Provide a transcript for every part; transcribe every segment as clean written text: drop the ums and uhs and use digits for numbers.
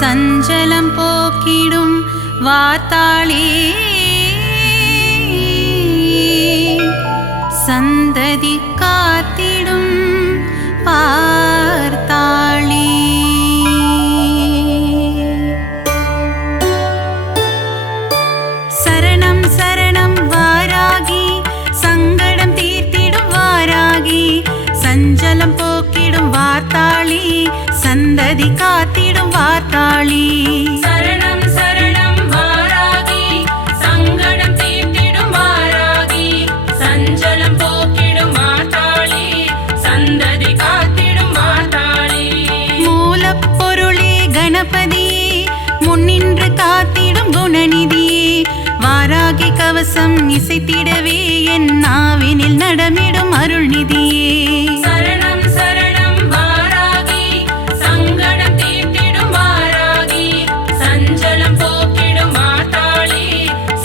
சஞ்சலம் போக்கிடும் வார்த்தாளி சந்ததி காத்திடும் பார்த்தாளி. சரணம் சரணம் வாராகி சங்கடம் தீர்த்திடும் வாராகி சஞ்சலம் போக்கிடும் வார்த்தாளி சந்ததி காத்திடும் வார்த்தாளி. சரணம் சரணம் வாராகி சங்கடம் தீர்த்திடும் வாராகி சஞ்சலம் போக்கிடும் வார்த்தாளி சந்ததி காத்திடும் வார்த்தாளி. மூலப்பொருளே கணபதியே முன்னின்று காத்திடும் குணநிதியே வாராகி கவசம் இசைத்திடவே என் நாவினில் நடமிடும் அருள்நிதியே. சரணம் சரணம் வாராகி சங்கடம் தீர்த்திடும் வாராகி சஞ்சலம் போக்கிடும் வார்த்தாளி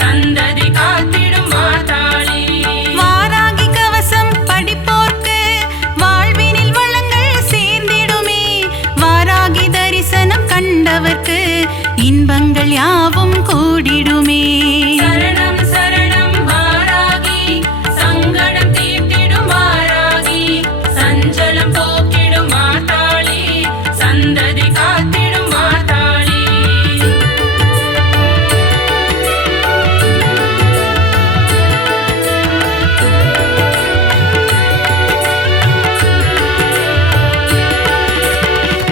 சந்ததி காத்திடும் வார்த்தாளி. வாராகி கவசம் படிப்போர்க்கு வாழ்வினில் வளங்கள் சேர்ந்திடுமே வாராகி தரிசனம் கண்டவர்க்கு இன்பங்கள் யாவும் கூடிடுமே. சரணம் சரணம் வாராகி சங்கடம் தீர்த்திடும் வாராகி சஞ்சலம் போக்கிடும் வார்த்தாளி சந்ததி காத்திடும் வார்த்தாளி.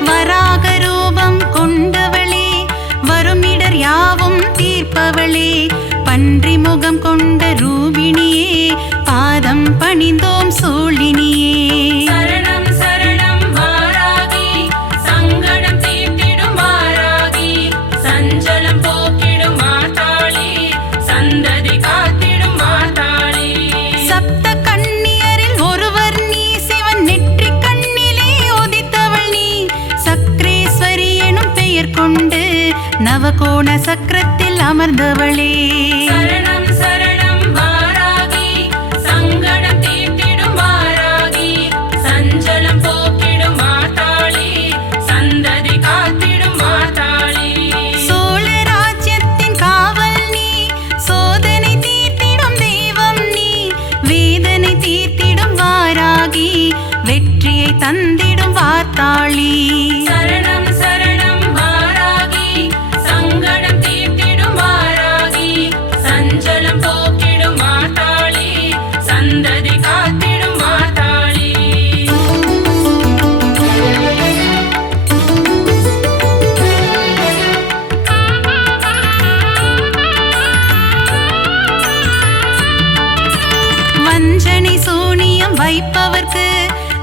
வராக ரூபம் கொண்டவளே வருமிடர் யாவும் தீர்ப்பவளே பன்றி முகம் கொண்ட ரூபிணியே பாதம் பணிந்தோம் சூழினியே. சரணம் சரணம் வாராகி சங்கடம் தீர்த்திடும் வாராகி சஞ்சலம் போக்கிடும் வார்த்தாளி சந்ததி காத்திடும் வார்த்தாளி. சப்த கன்னியரில் ஒருவர் நீ சிவன் நெற்றி கண்ணிலே உதித்தவள் நீ சக்ரேஸ்வரி எனும் பெயர் கொண்டு நவகோண சக்கரத்தில் அமர்ந்தவளே. சரணம் சரணம் வாராகி சங்கடம் தீர்த்திடும் வாராகி சஞ்சலம் போக்கிடும் வார்த்தாளி சந்ததி காத்திடும் வார்த்தாளி. சோழ ராஜ்யத்தின் காவல் நீ சோதனை தீர்த்திடும் தெய்வம் நீ வேதனை தீர்த்திடும் வாராகி வெற்றியை தந்திடும் வார்த்தாளி. சரணம் சரணம் வாராகி சங்கடம் தீர்த்திடும் வாராகி சஞ்சலம் போக்கிடும் வார்த்தாளி சந்ததி காத்திடும் வார்த்தாளி. வஞ்சனை சூனியம் வைப்பவர்க்கு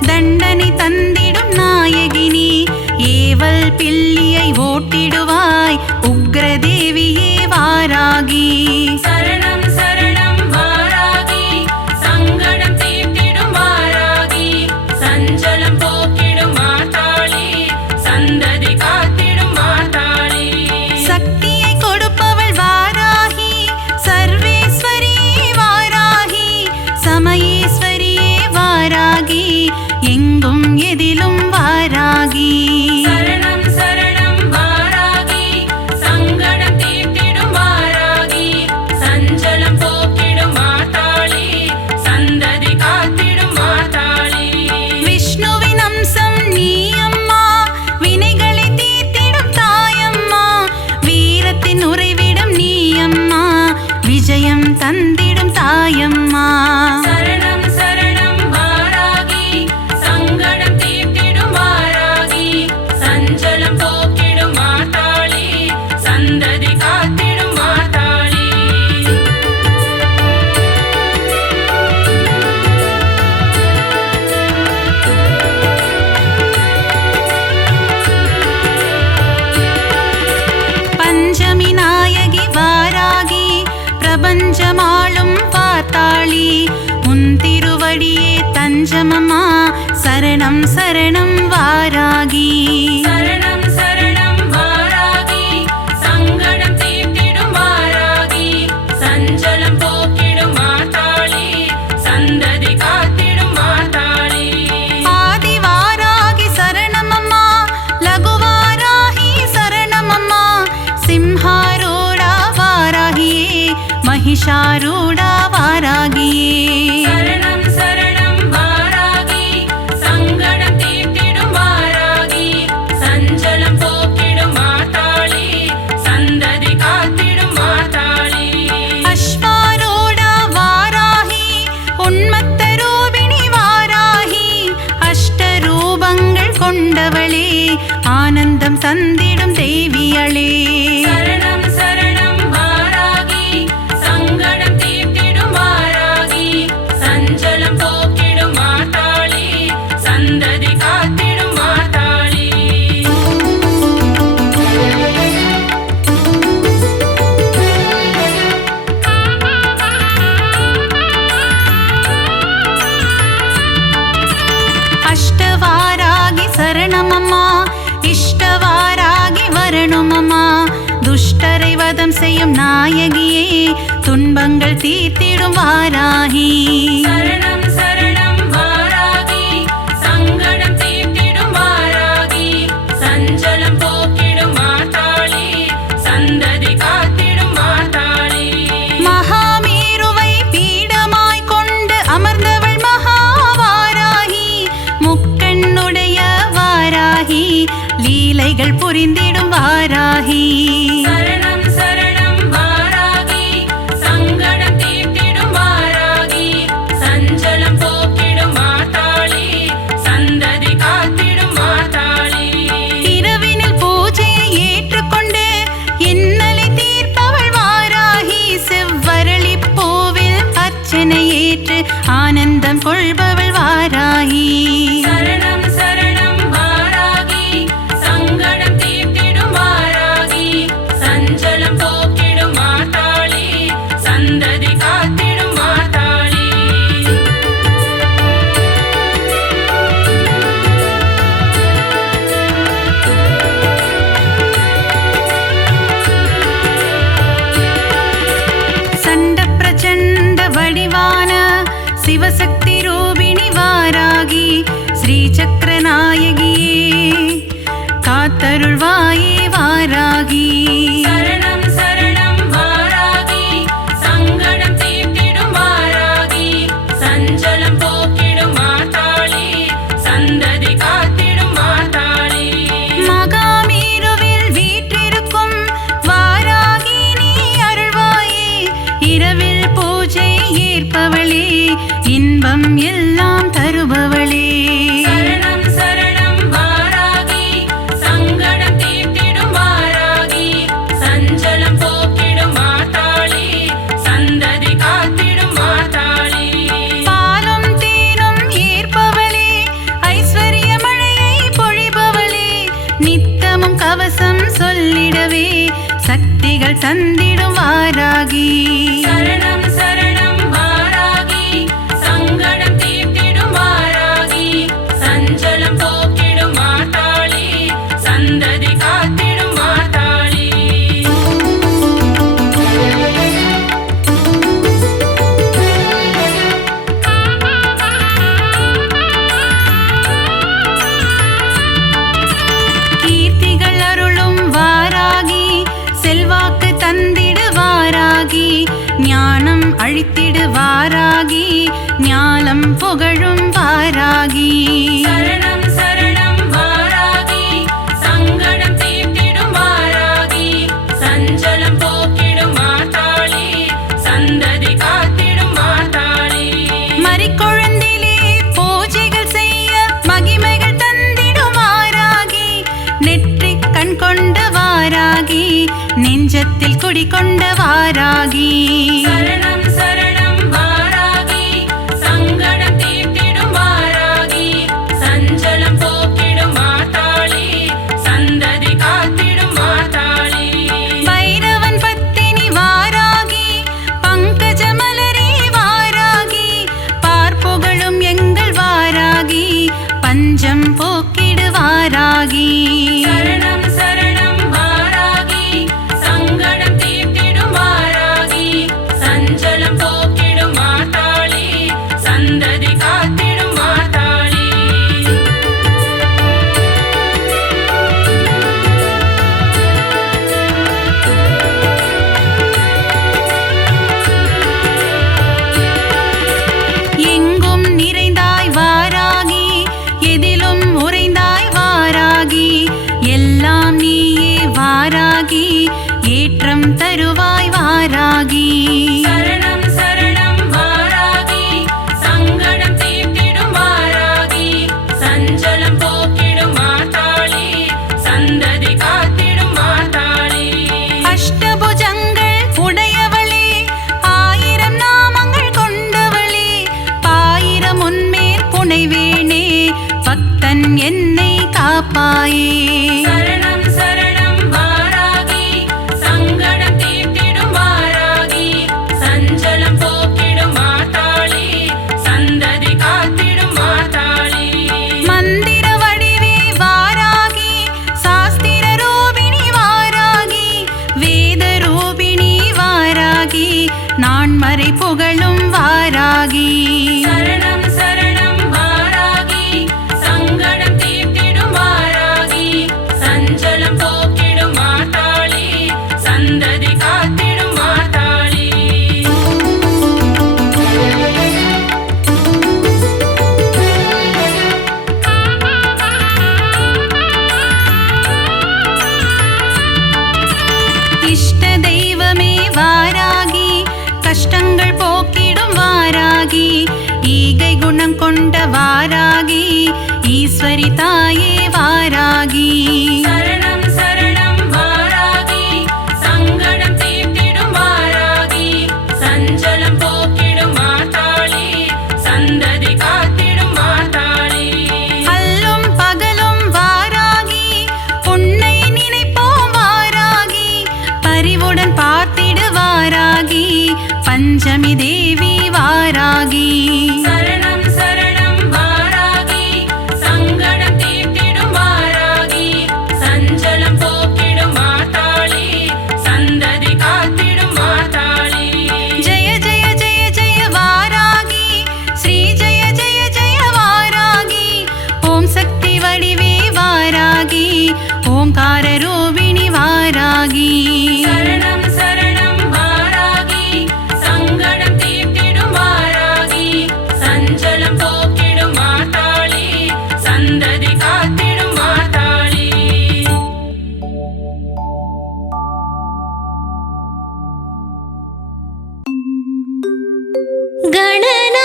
தண்டனை தந்திடும் நாயகினி ஏவல் பில்லியை ஓட்டிடுவாய் உக்ரதேவியே வாராகி. சரணம் சரணம் வாராகி சங்கடம் தீர்த்திடும் வாராகி சஞ்சலம் போக்கிடும் வார்த்தாளி சந்ததி காத்திடும் வார்த்தாளி. சக்தியை கொடுப்பவள் வாராகி சர்வேஸ்வரியே வாராகி சமயேஸ்வரியே வாராகி எங்கும் எதிலும் வாராகி. சரணம் சரணம் வாராகி சங்கடம் தீர்த்திடும் வாராகி சஞ்சலம் போக்கிடும் வார்த்தாளி சந்ததி காத்திடும் வார்த்தாளி. விஷ்ணுவின் அம்சம் நீ அம்மா வினைகளை தீர்த்திடும் தாயம்மா வீரத்தின் உறைவிடம் நீ அம்மா விஜயம் தந்திடும் தாயம்மா. சரணம் சரணம் வாராகி சங்கடம் தீர்த்திடும் வாராகி சஞ்சலம் போக்கிடும் வார்த்தாளி சந்ததி காத்திடும் வார்த்தாளி. பஞ்சமி நாயகி வாராகி பிரபஞ்சமாளும் பார்த்தாளி உன் திருவடியே தஞ்சமம்மா சரணம் சரணம் வாராகி. சரணம் சரணம் வாராகி சங்கடம் தீர்த்திடும் வாராகி சஞ்சலம் போக்கிடும் வார்த்தாளி சந்ததி காத்திடும் வார்த்தாளி. ஆதி வாராகி சரணமம்மா லகு வாராகி சரணமம்மா महिषारूढा वारागिये சரணம் சரணம் வாராகி சங்கடம் தீர்த்திடும் வாராகி சஞ்சலம் போக்கிடும் மாதாளி சந்ததி காத்திடும் மாதாளி अश्वारूढा वाराहि उन्मत्तरूपिणि वाराहि अष्टरूपங்கள் கொண்டவளே ஆனந்தம் தந்திடும் தேவியளே சரணம் சரணம் வாராகி சங்கடம் தீர்த்திடும் வாராகி சஞ்சலம் போக்கிடும் மாதாளி சந்ததி காத்திடும் மாதாளி அஷ்டவாராகி சரணமம்மா இஷ்டவாராகி வரணுமம்மா துஷ்டரை வதம் செய்யும் நாயகியே துன்பங்கள் தீர்த்திடும் வாராகி சரணம் சரணம் வாராகி சங்கடம் தீர்த்திடும் வாராகி சஞ்சலம் போக்கிடும் மாதாளி சந்ததி காத்திடும் மாதாளி மகாமேருவை பீடமாய் கொண்டு அமர்ந்தவள் மகாவாராகி முக்கண்ணுடைய வாராகி லீலைகள் புரிந்திடும் வாராகி சரணம் சரணம் வாராகி சங்கடம் தீர்த்திடும் வாராகி சஞ்சலம் போக்கிடும் மாதாளி சந்ததி காத்திடும் மாதாளி இரவினில் பூஜையை ஏற்றுக்கொண்டு இன்னலை தீர்ப்பவள் வாராகி செவ்வரளி பூவில் அர்ச்சனை ஏற்று ஆனந்தம் கொள்பவள் வாராகி சரணம் சரணம் வாராகி சங்கடம் தீர்த்திடும் வாராகி சஞ்சலம் போக்கிடும் மாதாளி சந்ததி காத்திடும் மாதாளி சண்ட பிரச்சண்ட வடிவான சிவசக்தி ரூபிணி வாராகி ஸ்ரீசக்கர நாயகியே காத்தருள்வாயே வாராகி சரணம் சரணம் வாராகி சங்கடம் தீர்த்திடும் வாராகி சஞ்சலம் போக்கிடும் மாதாளி சந்ததி காத்திடும் மாதாளி மகாமேருவில் வீற்றிருக்கும் வாராகி நீ அருள்வாயே இரவில் பூஜை ஏற்பவளே இன்பம் எல்லாம் தருபவளே சரணம் சரணம் வாராகி சங்கடம் தீர்த்திடும் வாராகி சஞ்சலம் போக்கிடும் மாதாளி சந்ததி காத்திடும் மாதாளி பாலும் தேனும் ஏற்பவளே ஐஸ்வர்ய மழையை பொழிபவளே நித்தமும் கவசம் சொல்லிடவே சக்திகள் தந்திடும் வாராகி சரணம் சரணம் வாராகி சங்கடம் தீர்த்திடும் வாராகி சஞ்சலம் போக்கிடும் மாதாளி சந்ததி காத்திடும் மாதாளி கீர்த்திகள் அருளும் வாராகி செல்வாக்கு தந்திடு வாராகி ஞானம் அழித்திடு வாராகி ஞாலம் புகழும் வாராகி சரணம் சரணம் வாராகி சங்கடம் தீர்த்திடும் வாராகி சஞ்சலம் போக்கிடும் மாதாளி சந்ததி காத்திடும் மாதாளி மறிக்கொழுந்திலே பூஜைகள் செய்ய மகிமைகள் தந்திடும் வாராகி நெற்றிக் கண் கொண்ட வாராகி நெஞ்சத்தில் குடிகொண்ட வாராகி சரணம் சரணம் வாராகி சங்கடம் தீர்த்திடும் வாராகி சஞ்சலம் போக்கிடும் மாதாளி சந்ததி காத்திடும் மாதாளி பைரவன் பத்தினி வாராகி பங்கஜ மலரே வாராகி பார்ப்புகழும் எங்கள் வாராகி பஞ்சம் போக்கிடு வாராகி சரணம் சரணம் வாராகி சங்கடம் தீர்த்திடும் வாராகி சஞ்சலம் வாராகி ஏற்றம் தருவாய் வாராகி சரணம் சரணம் வாராகி சங்கடம் தீர்த்திடும் வாராகி சஞ்சலம் போக்கிடும் மாதாளி சந்ததி காத்திடும் மாதாளி அஷ்டபுஜங்கள் உடையவளே ஆயிரம் நாமங்கள் கொண்டவளே பாயிரம் உன்மேல் புனைவேனே பக்தன் என்னை காப்பாயே சரணம் சரணம் வாராகி சங்கடம் தீர்த்திடும் வாராகி சஞ்சலம் போக்கிடும் மாதாளி சந்ததி காத்திடும் மாதாளி மந்திர வடிவே வாராகி சாஸ்திர ரூபிணி வாராகி வேத ரூபிணி வாராகி நான் மறை புகழும் வாராகி சரணம் சரணம் வாராகி சங்கடம் தீர்த்திடும் வாராகி சஞ்சலம் போக்கிடும் மாதாளி சந்ததி காத்திடும் மாதாளி இஷ்ட தெய்வமே வாராகி கஷ்டங்கள் போக்கிடும் வாராகி ஈகை குணம் கொண்ட வாராகி ஈஸ்வரி தாயே வாராகி சரணம் சரணம் வாராகி சங்கடம் தீர்த்திடும் வாராகி சஞ்சலம் போக்கிடும் மாதாளி சந்ததி காத்திடும் மாதாளி அல்லும் பகலும் வாராகி உன்னை நினைப்போம் வாராகி பரிவுடன் பார்த்திடு வாராகி பஞ்சமி தேவி வாராகி சரணம் சரணம் வாராகி சங்கடம் தீர்த்திடும் வாராகி சஞ்சலம் போக்கிடும் மாதாளி சந்ததி காத்திடும் மாதாளி ஜெய ஜெய ஜெய ஜெய வாராகி ஸ்ரீ ஜெய ஜெய ஜெய வாராகி ஓம் சக்தி வடிவே வாராகி ஓம்கார ரூபிணி வாராகி சரணம் சரணம் வாராகி சங்கடம் தீர்த்திடும் வாராகி சஞ்சலம் போக்கிடும் மாதாளி சந்ததி காத்திடும் மாதாளி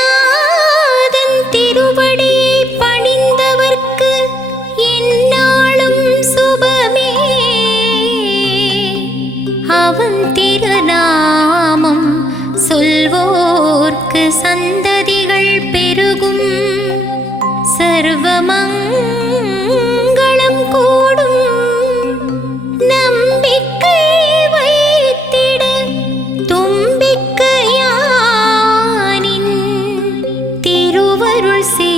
கணநாதன் திருவடியை பணிந்தவர்க்கு எந்நாளும் சுபமே. அவன் திருநாமம் சொல்வோர்க்கு சந்ததிகள் பெருகும் சர்வமங்களம் கூடும். நம்பிக்கை வைத்திட தும்பிக்கையானின் திருவருள் சேரும்.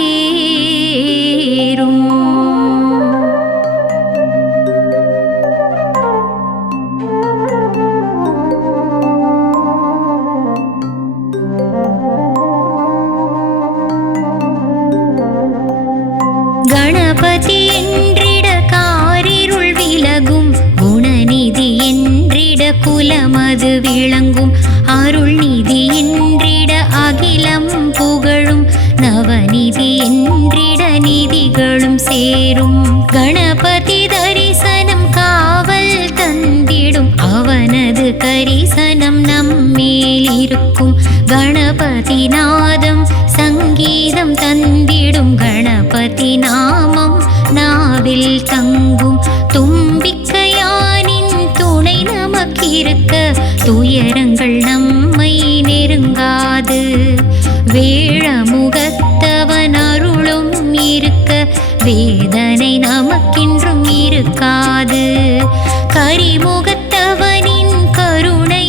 கணபதி என்றிட காரிருள் விலகும் குணநிதி என்றிட குலமது விளங்கும் அருள்நிதி என்றிட அகிலம் புகழும் நவநிதி என்றிட நிதிகளும் சேரும். கணபதி தரிசனம் காவல் தந்திடும் அவனது கரிசனம் நம்மேல் இருக்கும். கணபதி நாதம் சங்கீதம் தந்திடும் கணபதி நாமம் நாவில் தங்கும். தும்பிக்கையானின் துணை நமக்கிருக்க துயரங்கள் நம்மை நெருங்காது. வேழமுகத்தவன் அருளும் இருக்க வேதனை நமக்கின்றும் இருக்காது. கரிமுகத்தவனின் கருணை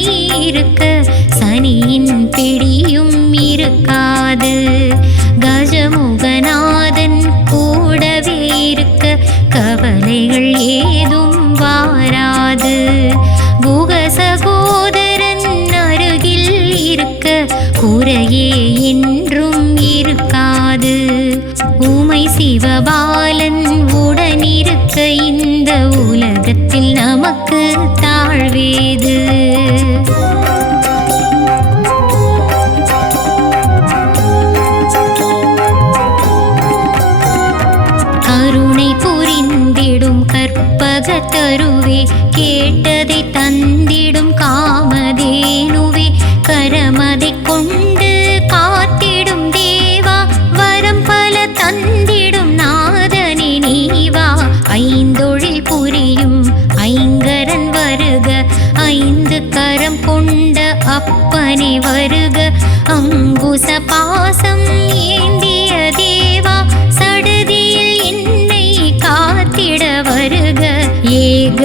இருக்க சனியின் பிடியும் இருக்காது. கஜமுகநாதன் கூடவே இருக்க கவலைகள் ஏதும் வாராது. குக சகோதரன் அருகில் இருக்க குறையே என்றும் இருக்காது. உமை சிவபாலன் உடனிருக்க இந்த உலகத்தில் நமக்கு தாழ்வேது. கருணை புரிந்திடும் கற்பகத்த தருவே கேட்டதை தந்திடும் காமதேனுவே கரமதை கொண்டு காத்திடும் தேவா வரம் பல தந்திடும் நாதனே நீவா ஐந்தொழில் புரியும் ஐங்கரன் வருக ஐந்து கரம் கொண்ட அப்பனே வருக அங்குச பாசம் ஏந்திய தேவா சடுதியில் என்னை காத்திட வருக ஏக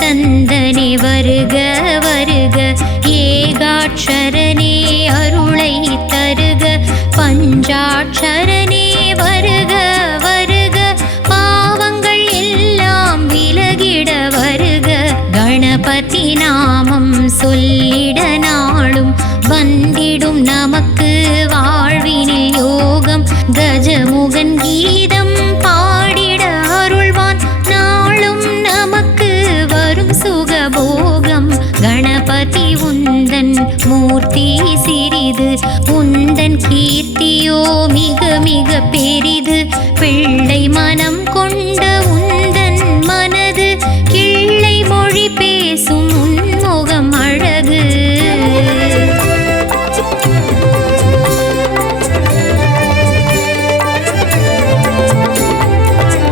தந்தனே வருக வருக ஏகாட்சரனே அருளை தருக பஞ்சாட்சரனே வருக வருக பாவங்கள் எல்லாம் விலகிட வருக கணபதி நாமம் சொல்லிட நாளும் வந்திடும் நமக்கு வாழ்வினில் யோகம் கஜமுகன் கீதம் பாடிட அருள்வான் நாளும் நமக்கு வரும் சுகபோகம் கணபதி உந்தன் மூர்த்தி சிறிது உந்தன் கீர்த்தியோ மிக மிக பெரிது பிள்ளை மனம் கொண்ட உந்தன் மனது கிள்ளை மொழி பேசும் உன்முகம் அழகு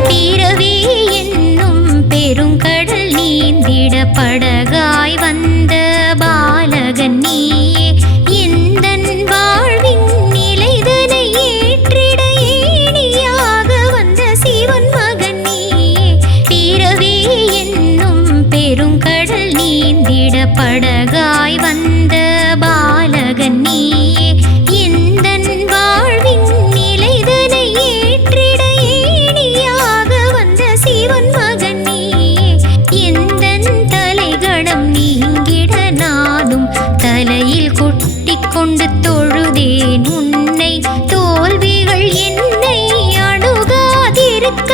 பிறவி என்னும் பெருங்கடல் நீந்திட படகாய் வந்த பாலகன் நீயே எந்தன் வாழ்வின் நிலைதனை ஏற்றிட ஏணியாக வந்த சிவன் மகன் நீயே பிறவி என்னும் பெருங்கடல் நீந்திட படகாய் வந்த பாலகன் நீயே எந்தன் வாழ்வின் நிலைதனை ஏற்றிட ஏணியாக வந்த சிவன் மகன் நீயே எந்தன் தலைகணம் நீங்கிட நானும் தலையில் கொட்டிக் கொண்டு தொழுதேன் உன்னை தோல்விகள் என்னை அணுகாதிருக்க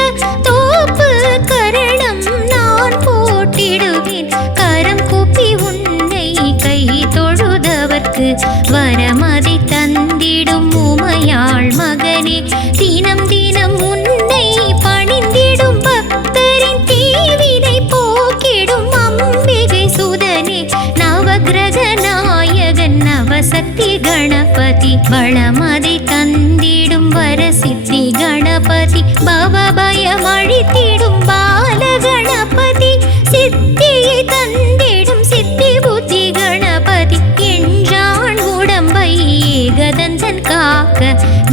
தோப்பு கரணம் நான் போட்டிடுவேன் கரம் கூப்பி உன்னை கை தொழுதவர்க்கு வரமதை தந்திடும் உமையாள் மகனே தினம் தினம் உன்னை பணிந்திடும் பக்தரின் தீவினை போக்கிடும் அம்பிகை சுதனே நவகிரக நாயகன் நவசக்தி கணபதி வளமதை தந்திடும் வரசித்தி கணபதி பவபயம் அழித்திடும் பால கணபதி சித்தியை தந்திடும் சித்தி புத்தி கணபதி என்றான் உடம்பை ஏகதந்தன் காக்க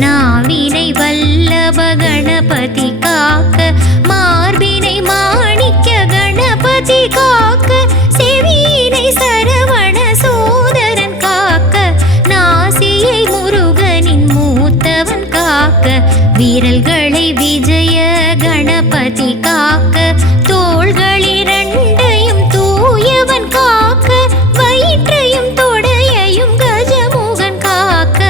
நாவினை வல்லப கணபதி காக்க மார்பினை மாணிக்க கணபதி காக்க செவியினை சரவண சோதரன் காக்க நாசியை முருகனின் மூத்தவன் காக்க வீரல்களை விஜய கணபதி காக்க தோள்களிரண்டையும் தூயவன் காக்க வயிற்றையும் தொடையையும் கஜமுகன் காக்க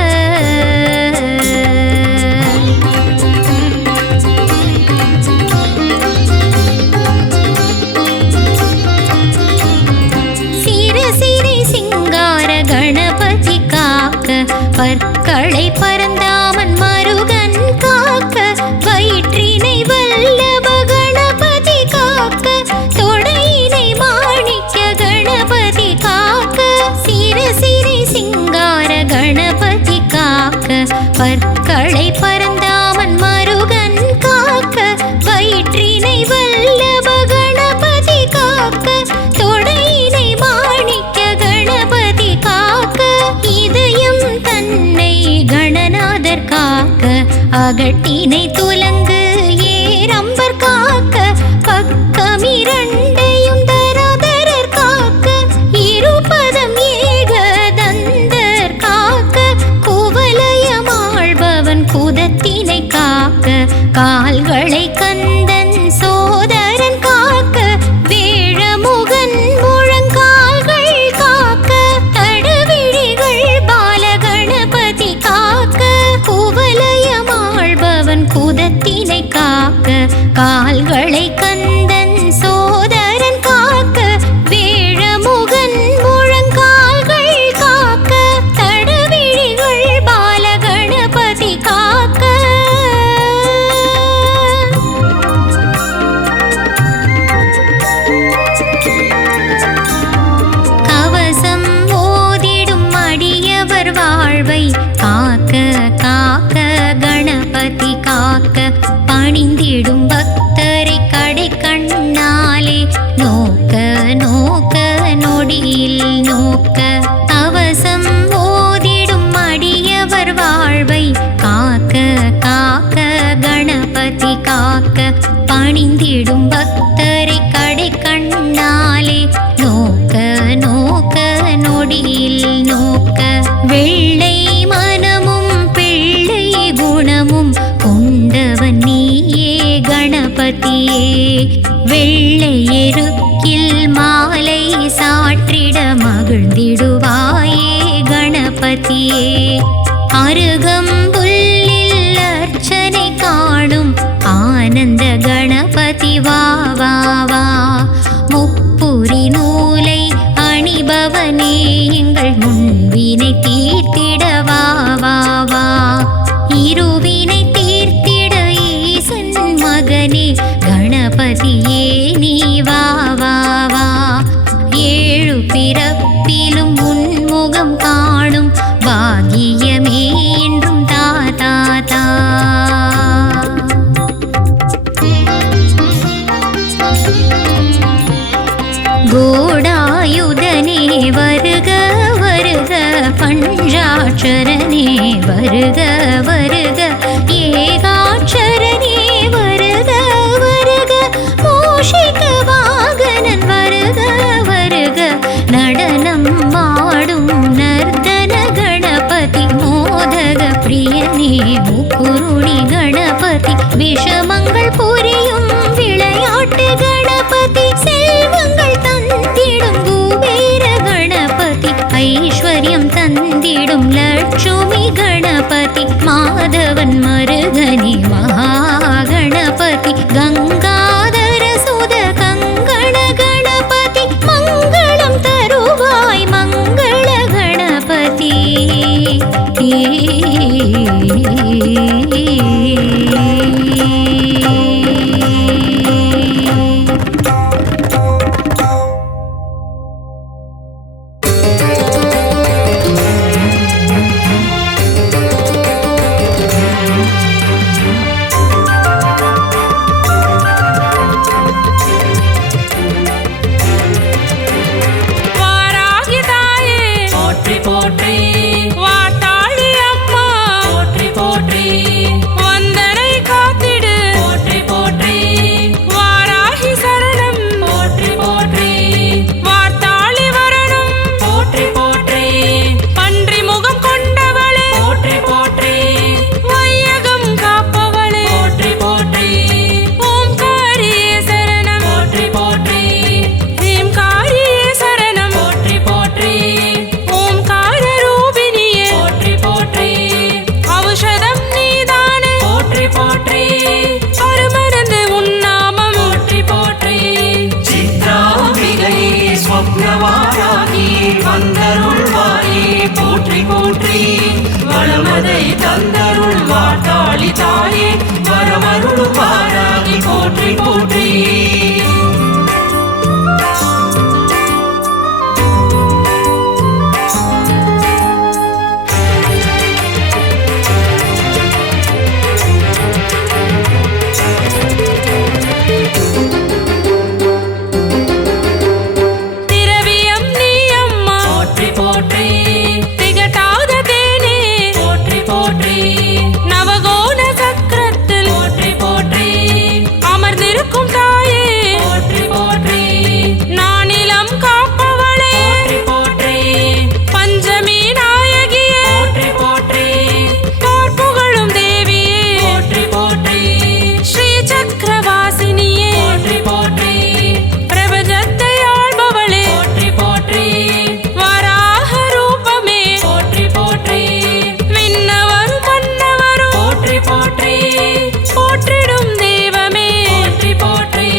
சிரசிரை சிங்கார கணபதி காக்க பற்களை பரந்தாமன் மருகன் காக்க வயிற்றினை வல்லப கணபதி காக்க தொடையினை மாணிக்க கணபதி காக்க சிரசிரை சிங்கார கணபதி காக்க பற்களை பரந்தாமன் மருகன் காக்க வயிற்றினை வல்லப கணபதி காக்க தொடையினை மாணிக்க கணபதி காக்க இதயம் தன்னை கணநாதர் காக்க அகட்டினை துலங்கு ஏரம்பர் காக்க பக்கமிரண்டையும் தராதரர் காக்க இருபதம் ஏக தந்தர் காக்க குவலயமாழ்பவன் குத பணிந்திடும் பக்தரை கடை கண்ணாலே நோக்க நோக்க நொடியில் நோக்க வெள்ளை மனமும் பிள்ளை குணமும் கொண்டவன் நீயே கணபதியே. வெள்ளை எருக்கில் மாலை சாற்றிட மகிழ்ந்திடுவாயே கணபதியே. அருகம்புல்லில் அர்ச்சனை காணும் ஆனந்த கணபதி வா வா வா. முப்புரி நூலை அணிபவனே எங்கள் முன்வினை தீர்த்திட வா வா வா. இருவினை தீர்த்திட ஈசன் மகனே கணபதியே நீ வா வா வா. ஏழு பிறப்பிலும் உன்முகம் காணும் பாகியமே என்றும் தா தா தா. கோடாயுதனே வருக வருக பஞ்சாட்சரனே வருக வருக ஏகாட்சரனே வருக வருக மூஷிக வாகனன் வருக வருக நடனம் ஆடும் நர்த்தன கணபதி மோதக பிரியனே முக்குருணி கணபதி விஷமங்கள் புரியும் விளையாட்டு கணபதி செல்வங்கள் தந்திடும் குபேர கணபதி ஐஸ்வர்யம் தந்திடும் லட்சுமி கணபதி மாதவன் மருகனே மகாகணபதி கங்காதர சுத கங்கண கணபதி மங்களம் தருவாய் மங்கள கணபதி. வாராகி தாயே போற்றி போற்றி, வாட்டாளி அம்மா போற்றி போற்றி, வந்தனை காத்திடு போற்றி போற்றி, வாராகி சரணம் போற்றி போற்றி, வார்த்தாளி வரணும் போற்றி போற்றி, பன்றி முகம் கொண்டவளே போற்றி போற்றி, வையகம் காப்பவளே போற்றி போற்றி, ஓம்காரியே சரணம் போற்றி போற்றி, ஹீம்காரியே சரணம் போற்றி போற்றி, ஓம்கார ரூபினியே போற்றி போற்றி, ஔஷதம் நீதானே போற்றி போற்றி, அருமருந்து உன்னாமம் போற்றி போற்றி, சித்ராம்பிகையே ஸ்வப்னவாராகி வந்தருள்வாயே போற்றி போற்றி, வளமதை தந்தருள் வாட்டாளி தாயே வரமருளும் வாராகி போற்றி போற்றி. திரவியம் நீ அம்மா போற்றி போற்றி, திகட்டாத தேனே போற்றி போற்றி, நவகோண சக்கரத்தில் போற்றி போற்றி, அமர்ந்திருக்கும் தாயே போற்றி போற்றி, நானிலம் காப்பவளே போற்றி போற்றி, பஞ்சமி நாயகியே போற்றி போற்றி, போர்ப்புகழும் தேவியே போற்றி போற்றி, ஸ்ரீ சக்கரவாசினியே போற்றி போற்றி, பிரபஞ்சத்தை ஆள்பவளே போற்றி போற்றி, வராக ரூபமே போற்றி போற்றி, விண்ணவரும் மன்னவரும் போற்றி போற்றி, போற்றிடும் தெய்வமே போற்றி போற்றி,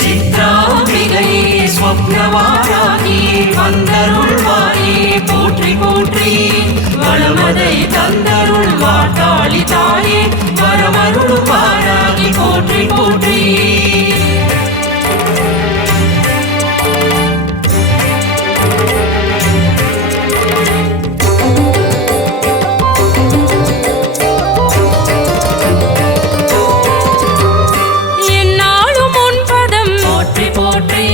சித்ராம்பிகையே ஸ்வப்னவாராகி வந்தருள்வாயே போற்றி போற்றி, வளமதை தந்தருள் வாட்டாளி தாயே வரமருளும் வாராகி போற்றி போற்றி. என்னாலும் உன் பதம் போற்றி போற்றி,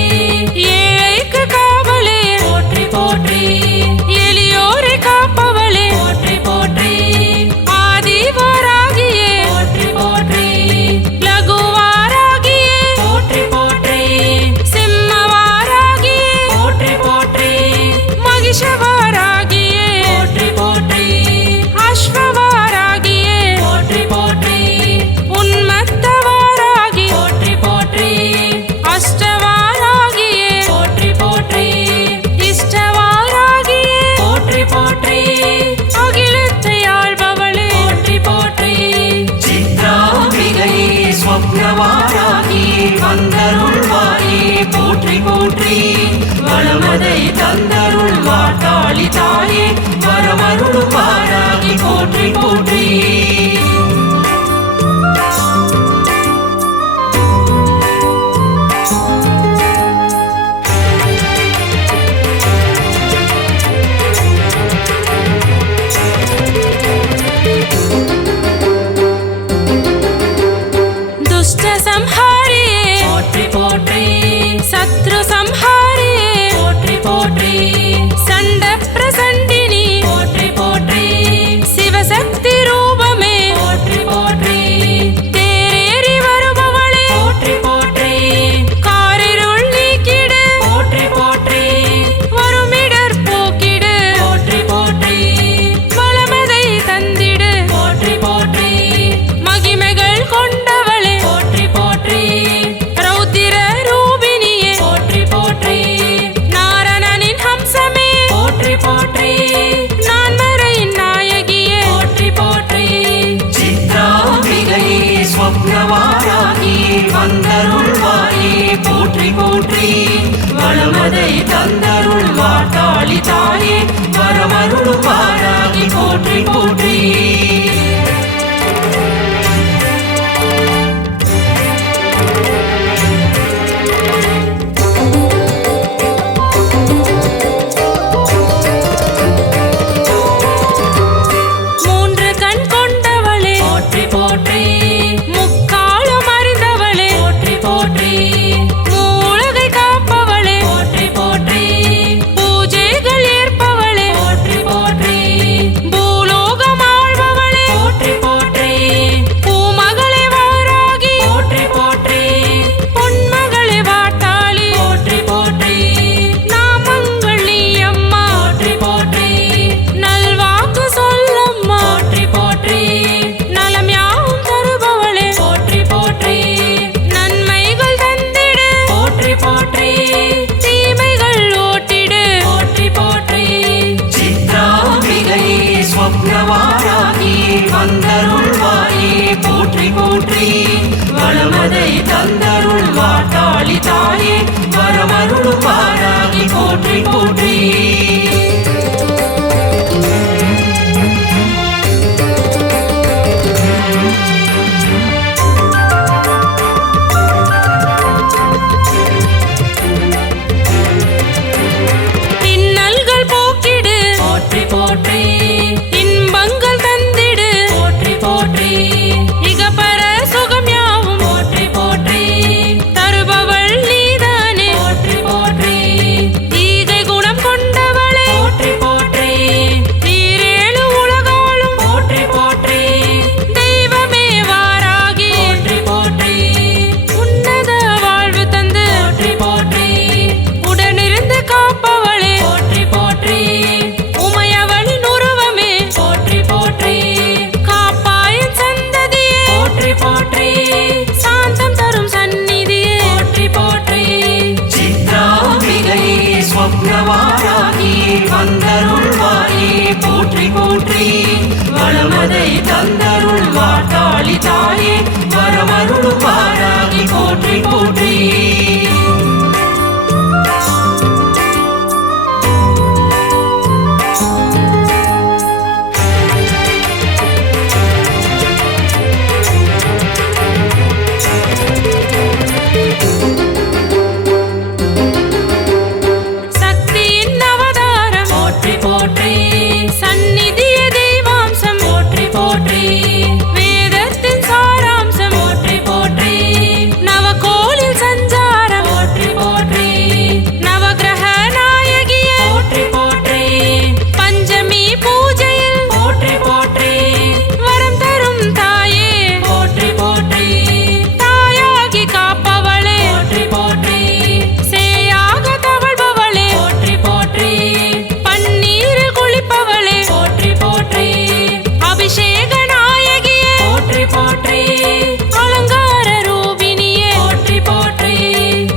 ஏழைக்கு காவலே போற்றி போற்றி, எளியோரை காப்பவளே போற்றி போற்றி, ஆதிவாராகியே போற்றி போற்றி, லகுவாராகியே வளமதை தந்தருள் வாட்டாளி தாயே வரமருளும் வாராகி போற்றி போற்றி. दुष्ट संहारिये போற்றி போற்றி शत्रु संहारिये போற்றி போற்றி संड प्रसंडिनी போற்றி போற்றி शिवशक्ति रूपमे போற்றி போற்றி தேரேறி வருபவளே போற்றி போற்றி காரிருள் நீக்கிடு போற்றி போற்றி வருமிடர் போக்கிடு போற்றி போற்றி வளமதை தந்திடு போற்றி போற்றி மகிமைகள் கொண்டவளே போற்றி போற்றி ரௌத்திர ரூபினியே போற்றி போற்றி நாரணனின் ஹம்சமே போற்றி போற்றி நான்மறையின் நாயகியே போற்றி போற்றி சித்ராம்பிகை ஸ்வப்னவாராகி வந்தருள்வாயே போற்றி போற்றி வளமதை தந்தருள் வாட்டாளி தாயே வரமருளும் வாராகி போற்றி போற்றி. மூன்று கண் கொண்டவளே போற்றி போற்றி முக்காலும் அறிந்தவளே போற்றி போற்றி மூலகை காப்பவளே போற்றி போற்றி பூஜைகள் ஏற்பவளே போற்றி போற்றி பூலோகம் ஆள்பவளே போற்றி போற்றி பூமகளே வாராகி போற்றி போற்றி பொன்மகளே வாட்டாளி போற்றி போற்றி நாமங்கள் நீ அம்மா போற்றி போற்றி நல்வாக்கு சொல்லம்மா போற்றி போற்றி நலம் யாவும் தருபவளே போற்றி போற்றி நன்மைகள் தந்திடு போற்றி போற்றி தீமைகள் ஓட்டிடு போற்றி போற்றி சித்ராம்பிகை ஸ்வப்னவாராகி வந்தருள்வாயே போற்றி போற்றி வளமதை தந்தருள் வாட்டாளி தாயே வரமருளும் வாராகி போற்றி போற்றி. இன்னல்கள் போக்கிடு போற்றி போற்றி இன்பங்கள் தந்திடு போற்றி போற்றி இகபர சுகம் யாவும் போற்றி போற்றி தருபவள் நீதானே போற்றி போற்றி ஈகை குணம் கொண்டவளே போற்றி போற்றி ஈரேழு உலகாலும் போற்றி போற்றி தெய்வமே வாராகி போற்றி போற்றி உன்னத வாழ்வு தந்து போற்றி போற்றி உடனிருந்து காப்பவளே போற்றி போற்றி உமையவளின் உருவமே போற்றி போற்றி காப்பாயின் சந்ததியே போற்றி போற்றி சாந்தம் தரும் சந்நிதியே போற்றி போற்றி சித்ராம்பிகை ஸ்வப்னவாராகி வந்தருள்வாயே போற்றி போற்றி வளமதை தந்தருள் வாட்டாளி தாயே வரமருளும் வாராகி போற்றி போற்றி. சக்தியின் அவதாரம் போற்றி போற்றி சந்நிதியே தெய்வாம்சம் போற்றி போற்றி வேதத்தின் சாராம்சம் போற்றி போற்றி நவகோளில் சஞ்சாரம் போற்றி போற்றி நவகிரக நாயகியே போற்றி போற்றி பஞ்சமி பூஜையில் போற்றி போற்றி வரம் தரும் தாயே போற்றி போற்றி தாயாகி காப்பவளே போற்றி போற்றி சேயாக தவழ்பவளே போற்றி போற்றி பன்னீரில் குளிப்பவளே போற்றி போற்றி அபிஷேக நாயகியே போற்றி போற்றி அலங்கார ரூபினியே போற்றி போற்றி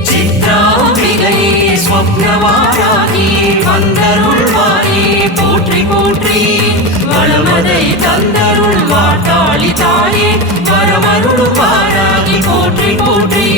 சித்ராம்பிகை ஸ்வப்னவாராகி வந்தருள்வாயே போற்றி போற்றி வளமதை தந்தருள் வாட்டாளி தாயே வரமருளும் வாராகி போற்றி போற்றி.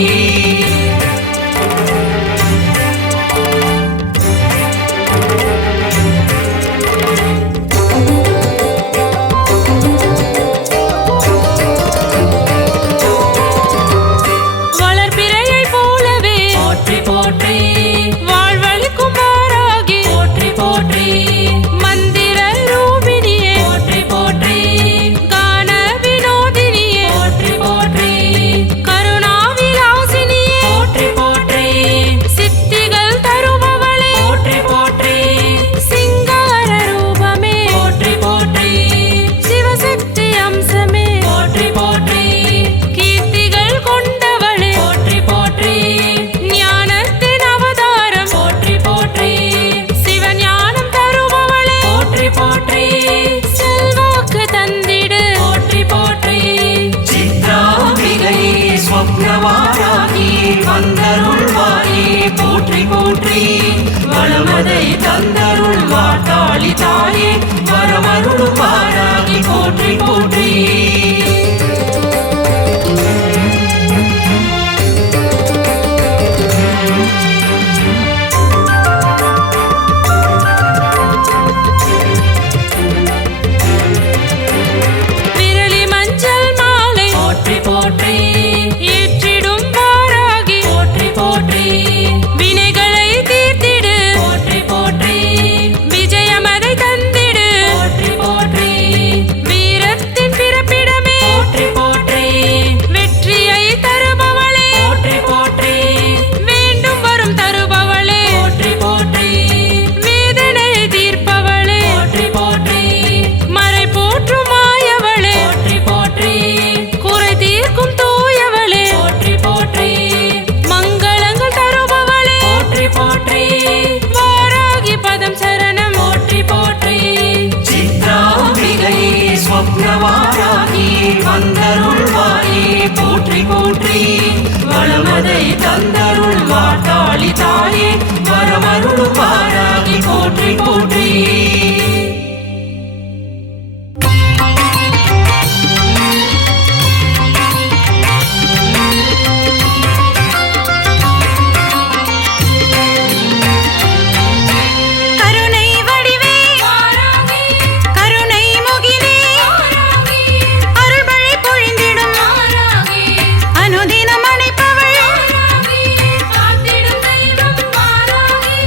வளமதை தந்தருள் வாட்டாளி தாயே வரமருளும் வாராகி போற்றி போற்றி விரலி மஞ்சள் மாலை போற்றி போற்றி ஏற்றிடும் வாராகி போற்றி போற்றி வினைகளை தீர்த்திடு போற்றி போற்றி விஜயமதை தந்திடு போற்றி போற்றி வீரத்தின் பிறப்பிடமே போற்றி போற்றி வெற்றியை தருபவளே போற்றி போற்றி வேண்டும் வரும் தருபவளே போற்றி போற்றி வேதனையை தீர்ப்பவளே போற்றி போற்றி மறை போற்றும் மாயவளே போற்றி போற்றி குறை தீர்க்கும் தூயவளே போற்றி போற்றி மங்களங்கள் தருபவளே போற்றி போற்றி வாராகி பதம் சரணம் போற்றி போற்றி சித்ராம்பிகையே ஸ்வப்னவாராகி வந்தருள்வாயே போற்றி போற்றி வளமதை தந்தருள் வாட்டாளி தாயே வரமருளும் வாராகி போற்றி போற்றி கருணை வடிவே கருணை முகிலே அருள்மழை பொழிந்திடும் அனுதினம் அணைப்பவள் காத்திடும் தெய்வம் வாராகி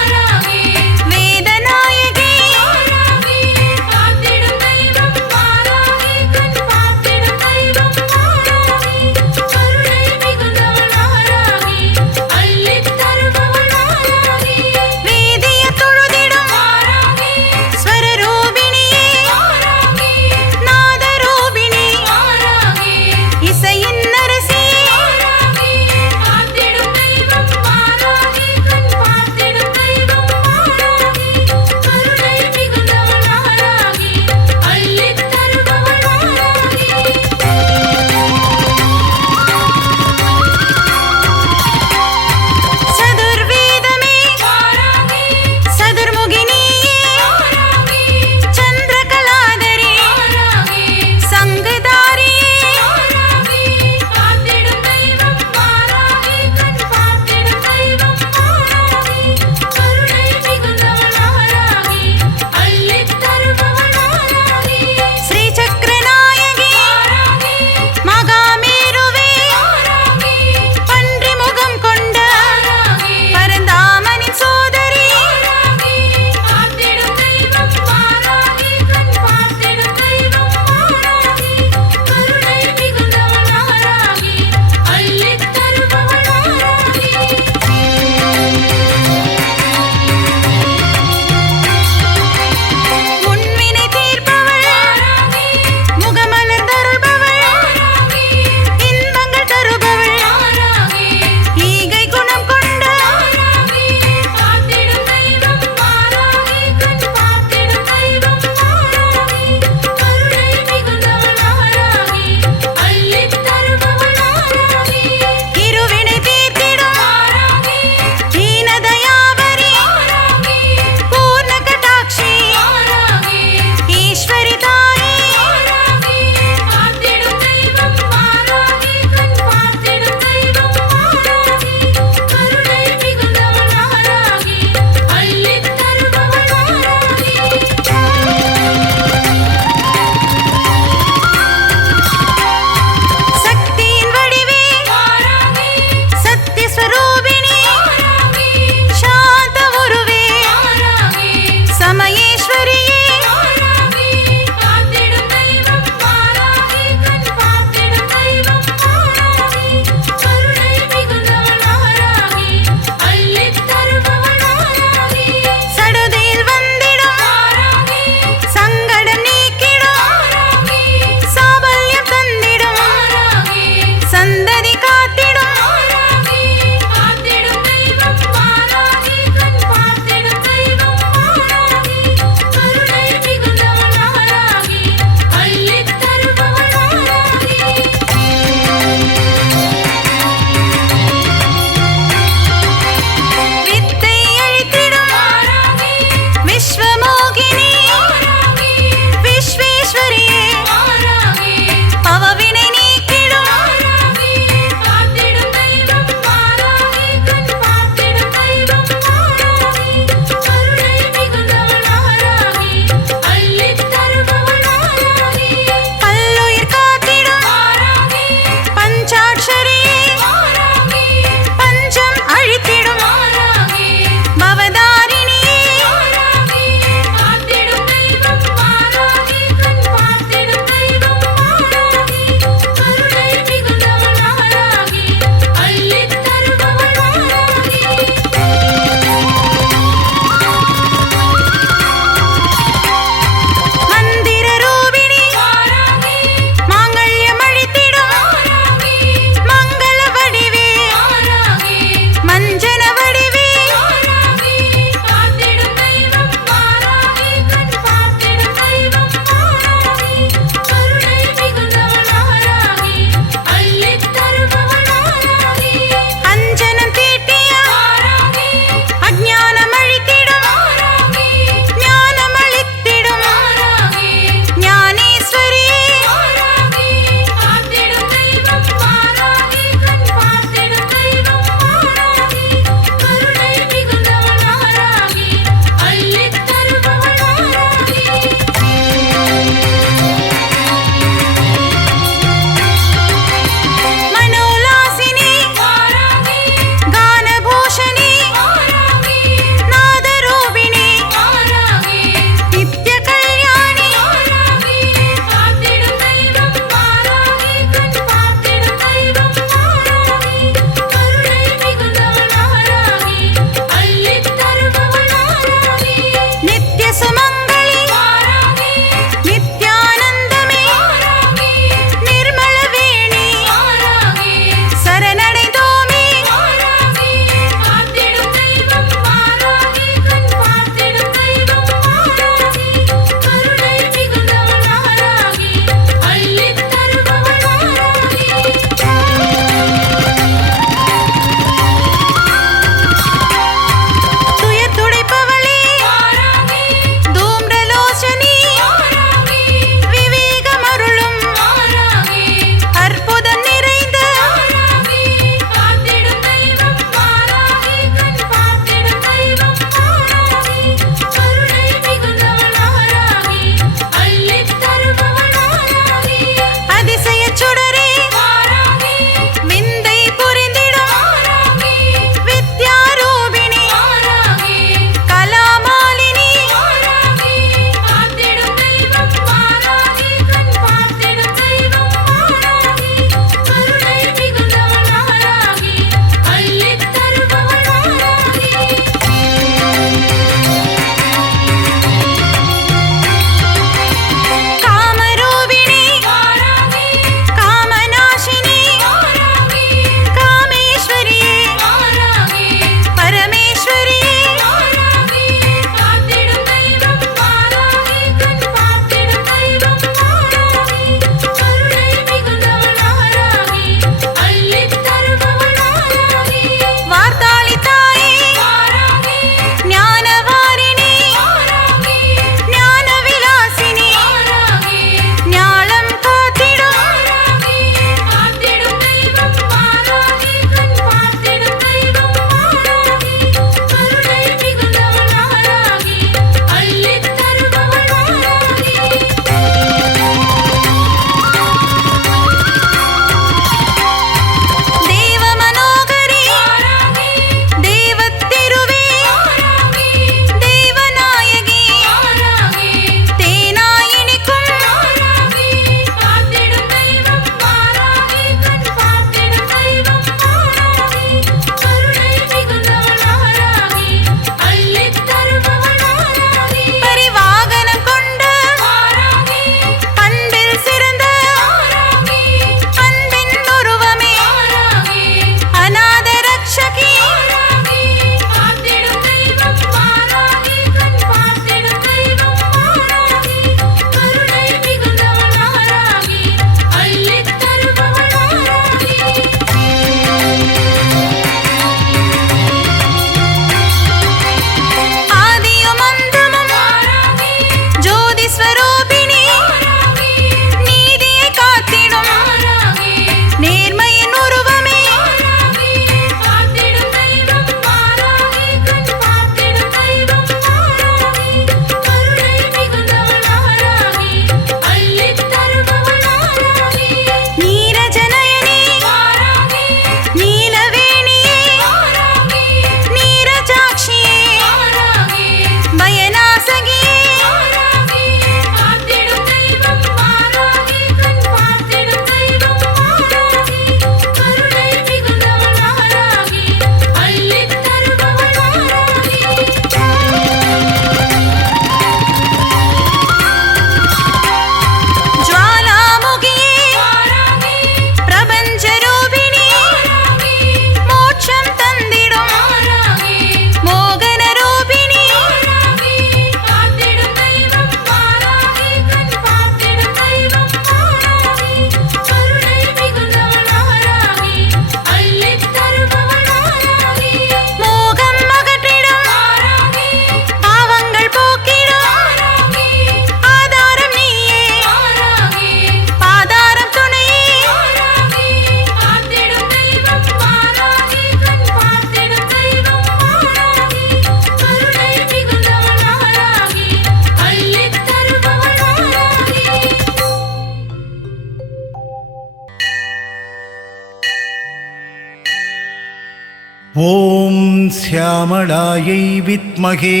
ஓம் சியாமளாயை வித்மகே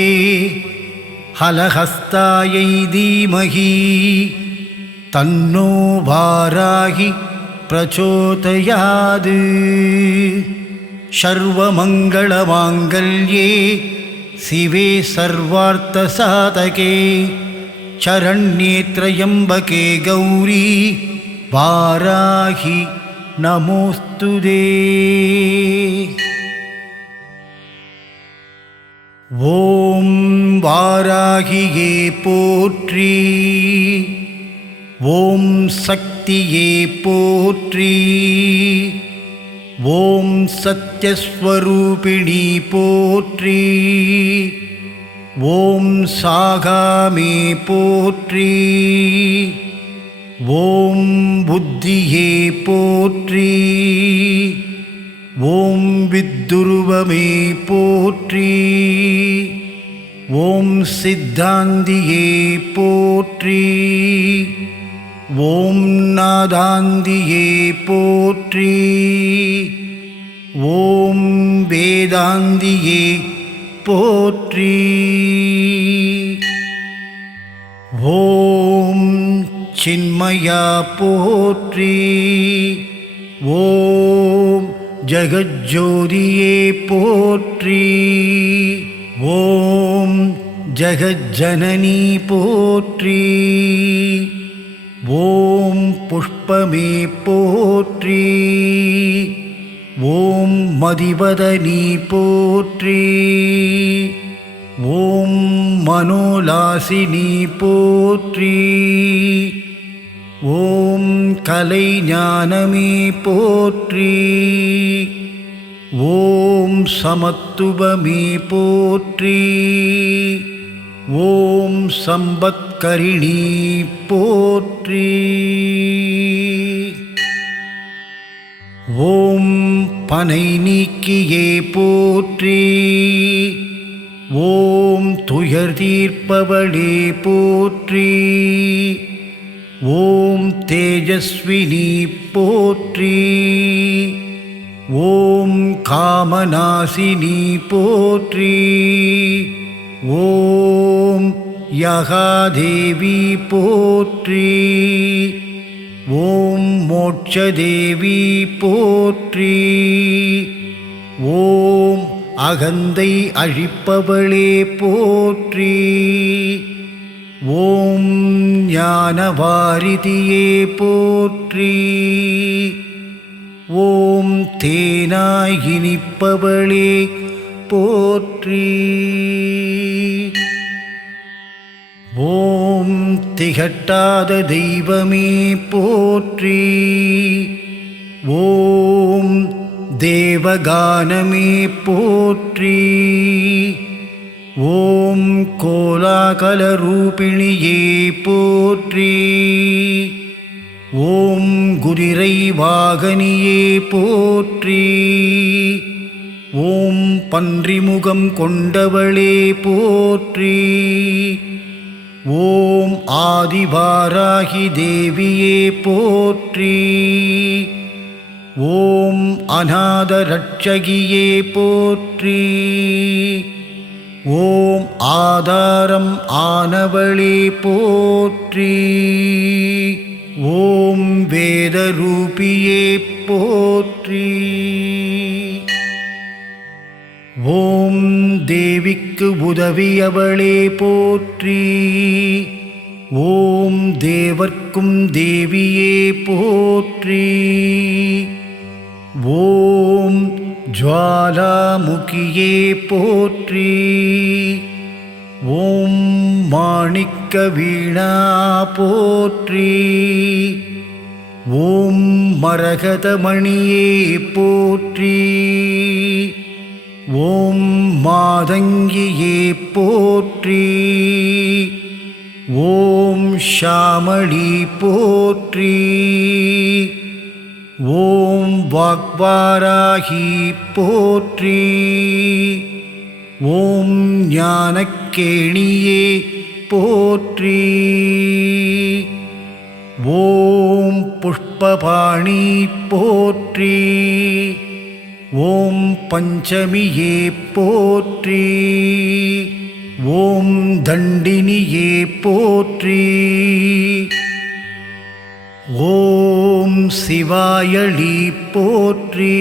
ஹலஹஸ்தாயை தீமகி தன்னோ வாராகி பிரச்சோதயாது. சர்வமங்களமாங்கல்யே சிவே சர்வார்த்தசாதகே சரண்யே த்ரயம்பகே கௌரி வாராகி நமோஸ்துதே. ஓம் வாராகியே போற்றி, ஓம் சக்தியே போற்றி, ஓம் சத்யஸ்வரூபிணி போற்றி, ஓம் சாகாமே போற்றி, ஓம் புத்தியே போற்றி, ஓம் வித்துருவமே போற்றி, ஓம் சித்தாந்தியே போற்றி, ஓம் நாதாந்தியே போற்றி, ஓம் வேதாந்தியே போற்றி, ஓம் சின்மயா போற்றி, ஓம் ஜகஜ்ஜோதியே போற்றி, ஓம் ஜகஜ்ஜனனி போற்றி, ஓம் புஷ்பமே போற்றி, ஓம் மதிவதனி போற்றி, ஓம் மனோலாசினி போற்றி, ஓம் கலைஞானமே போற்றி, ஓம் சமத்துவமே போற்றி, ஓம் சம்பத்கரிணி போற்றி, ஓம் பனை நீக்கியே போற்றி, ஓம் துயர் தீர்ப்பவளே போற்றி, ஓம் தேஜஸ்வினி போற்றி, ஓம் காமநாசினி போற்றி, ஓம் யகாதேவி போற்றி, ஓம் மோட்சதேவி போற்றி, ஓம் அகந்தை அழிப்பவளே போற்றி, ஓம் ஞானவாரிதியே போற்றி, ஓம் தேனாய் இனிப்பவளே போற்றி, ஓம் திகட்டாத தெய்வமே போற்றி, ஓம் தேவகானமே போற்றி, ஓம் கோலாகலரூபிணியே போற்றி, ஓம் குதிரை வாகனியே போற்றி, ஓம் பன்றிமுகம் கொண்டவளே போற்றி, ஓம் ஆதிவாராகி தேவியே போற்றி, ஓம் அநாத ரட்சகியே போற்றி, ஓம் ஆதாரம் ஆனவளே போற்றி, ஓம் வேதரூபியே போற்றி, ஓம் தேவிக்கு உதவியவளே போற்றி, ஓம் தேவர்க்கும் தேவியே போற்றி, ஓம் ஜுவாலாமுகியே போற்றி, ஓம் மாணிக்க வீணா போற்றி, ஓம் மரகதமணியே போற்றி, ஓம் மாதங்கியே போற்றி, ஓம் ஷாமளி போற்றி, ஓம் வாக்வாராகி போற்றி, ஓம் ஞானக்கேணியே போற்றி, ஓம் புஷ்பபாணி போற்றி, ஓம் பஞ்சமியே போற்றி. ஓம் தண்டினியே போற்றி. ஓம் சிவாயளி போற்றி.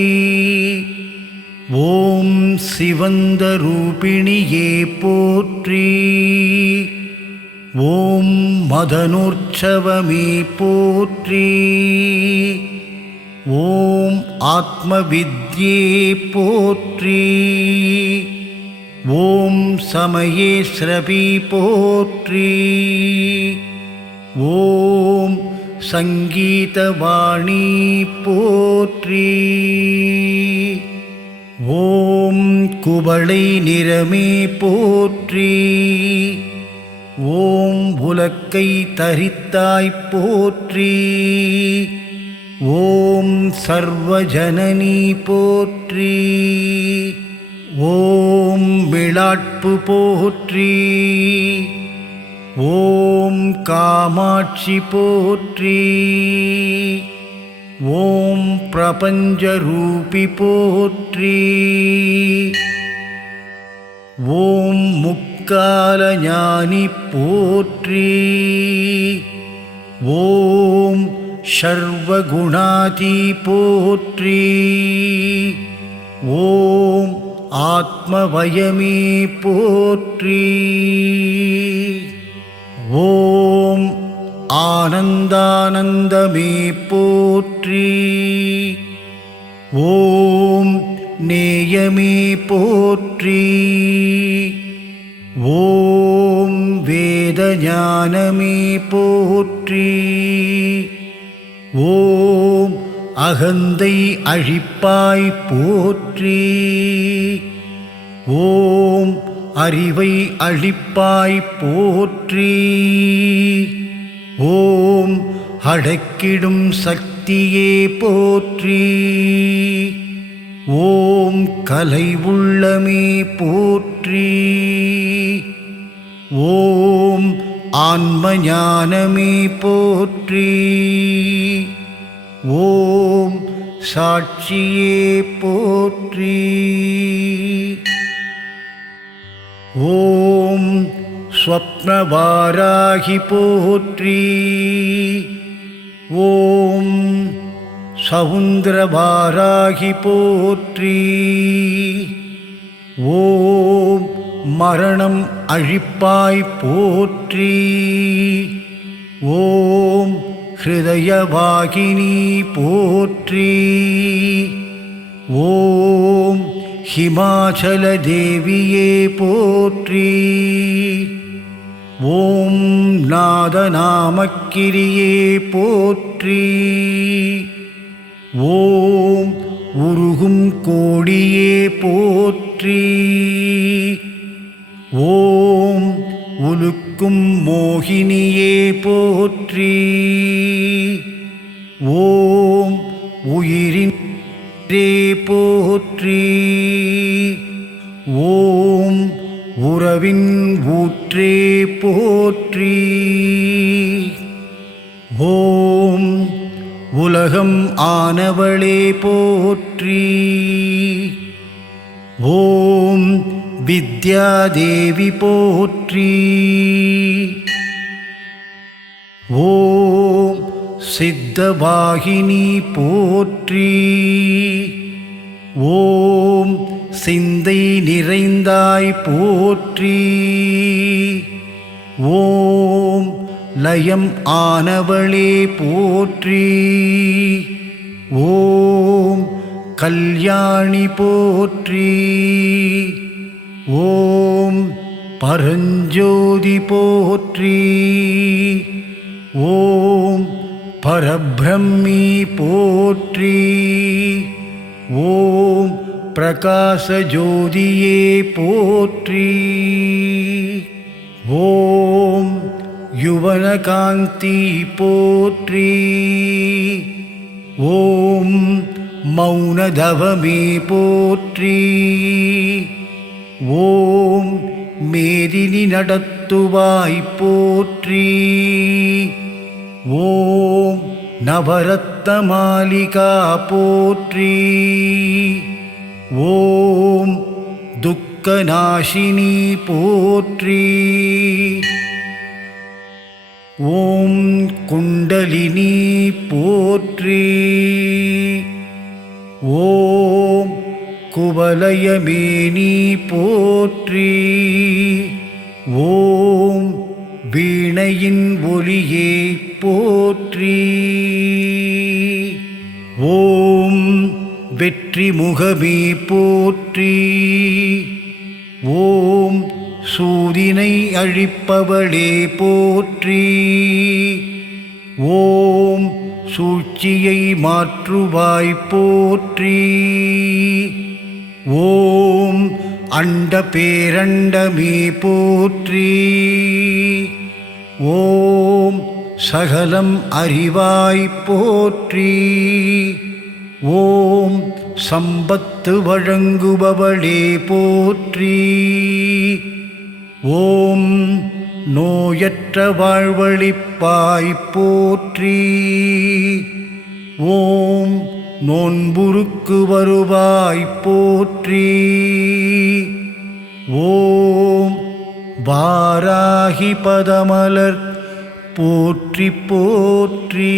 ஓம் சிவந்த ரூபிணியே போற்றி. ஓம் மதனோற்சவமே போற்றி. ஓம் ஆத்மவித்யே போற்றி. ஓம் சமயேஸ்ரவி போற்றி. ஓம் சங்கீதவாணி போற்றி. ஓம் குவளை நிறமே போற்றி. ஓம் உலக்கை தரித்தாய் போற்றி. ஓம் சர்வஜனனி போற்றி. ஓம் விளாட்பு போற்றி. ஓம் காமாட்சி போற்றி. ஓம் பிரபஞ்சரூபி போற்றி. ஓம் முக்காலஞானி போற்றி. ஓம் சர்வகுணாதி போற்றி. ஓம் ஆத்மவயமே போற்றி. ஓம் ஆனந்தானந்தமே போற்றி. ஓம் நேயமே போற்றி. ஓம் வேதஞானமே போற்றி. ஓம் அகந்தை அழிப்பாய் போற்றி. ஓம் அறிவை அழிப்பாய் போற்றி. ஓம் அடக்கிடும் சக்தியே போற்றி. ஓம் கலை உள்ளமே போற்றி. ஓம் ஆன்மஞானமே போற்றி. ஓம் சாட்சியே போற்றி. ஓம் ஸ்வப்னவாராகி போற்றி. ஓம் சவுந்திரவாராகி போற்றி. ஓம் மரணம் அழிப்பாய் போற்றி. ஓம் ஹிருதயவாகினி போற்றி. ஓம் ஹிமாச்சல தேவியே போற்றி. ஓம் நாதநாமக்கிரியே போற்றி. ஓம் உருகும் கோடியே போற்றி. ஓம் உலுக்கும் மோகினியே போற்றி. ஓம் உயிரின் போற்றி. ஓம் உறவின் ஊற்றே போற்றி. ஓம் உலகம் ஆனவளே போற்றி. ஓம் வித்யாதேவி போற்றி. ஓம் சித்தவாகினி போற்றி. ஓம் சிந்தை நிறைந்தாய் போற்றி. ஓம் லயம் ஆனவளே போற்றி. ஓம் கல்யாணி போற்றி. ஓம் பரஞ்சோதி போற்றி. ஓம் பரபிரம்மி போற்றி. ஓம் பிரகாசஜோதியே போற்றி. ஓம் யுவனகாந்தி போற்றி. ஓம் மௌனதவமே போற்றி. ஓம் மேதினி நடத்துவாய் போற்றி. ஓம் நவரத்ன மாலிகா போற்றி. ஓம் துக்கநாசினி போற்றி. ஓம் குண்டலினி போற்றி. ஓம் குவலயமேனி போற்றி. ஓம் வீணையின் ஒலியே போற்றி. ஓம் வெற்றி முகமே போற்றி. ஓம் சூதினை அழிப்பவளே போற்றி. ஓம் சூழ்ச்சியை மாற்றுவாய் போற்றி. ஓம் அண்ட பேரண்டமே போற்றி. ஓம் சகலம் அறிவாய் போற்றி. ஓம் சம்பத்து வழங்குபவளே போற்றி. ஓம் நோயற்ற வாழ்வளிப்பாய் போற்றி. ஓம் நோன்புருக்கு வருவாய் போற்றி. ஓம் வாராகி பதமலர் போற்றி போற்றி.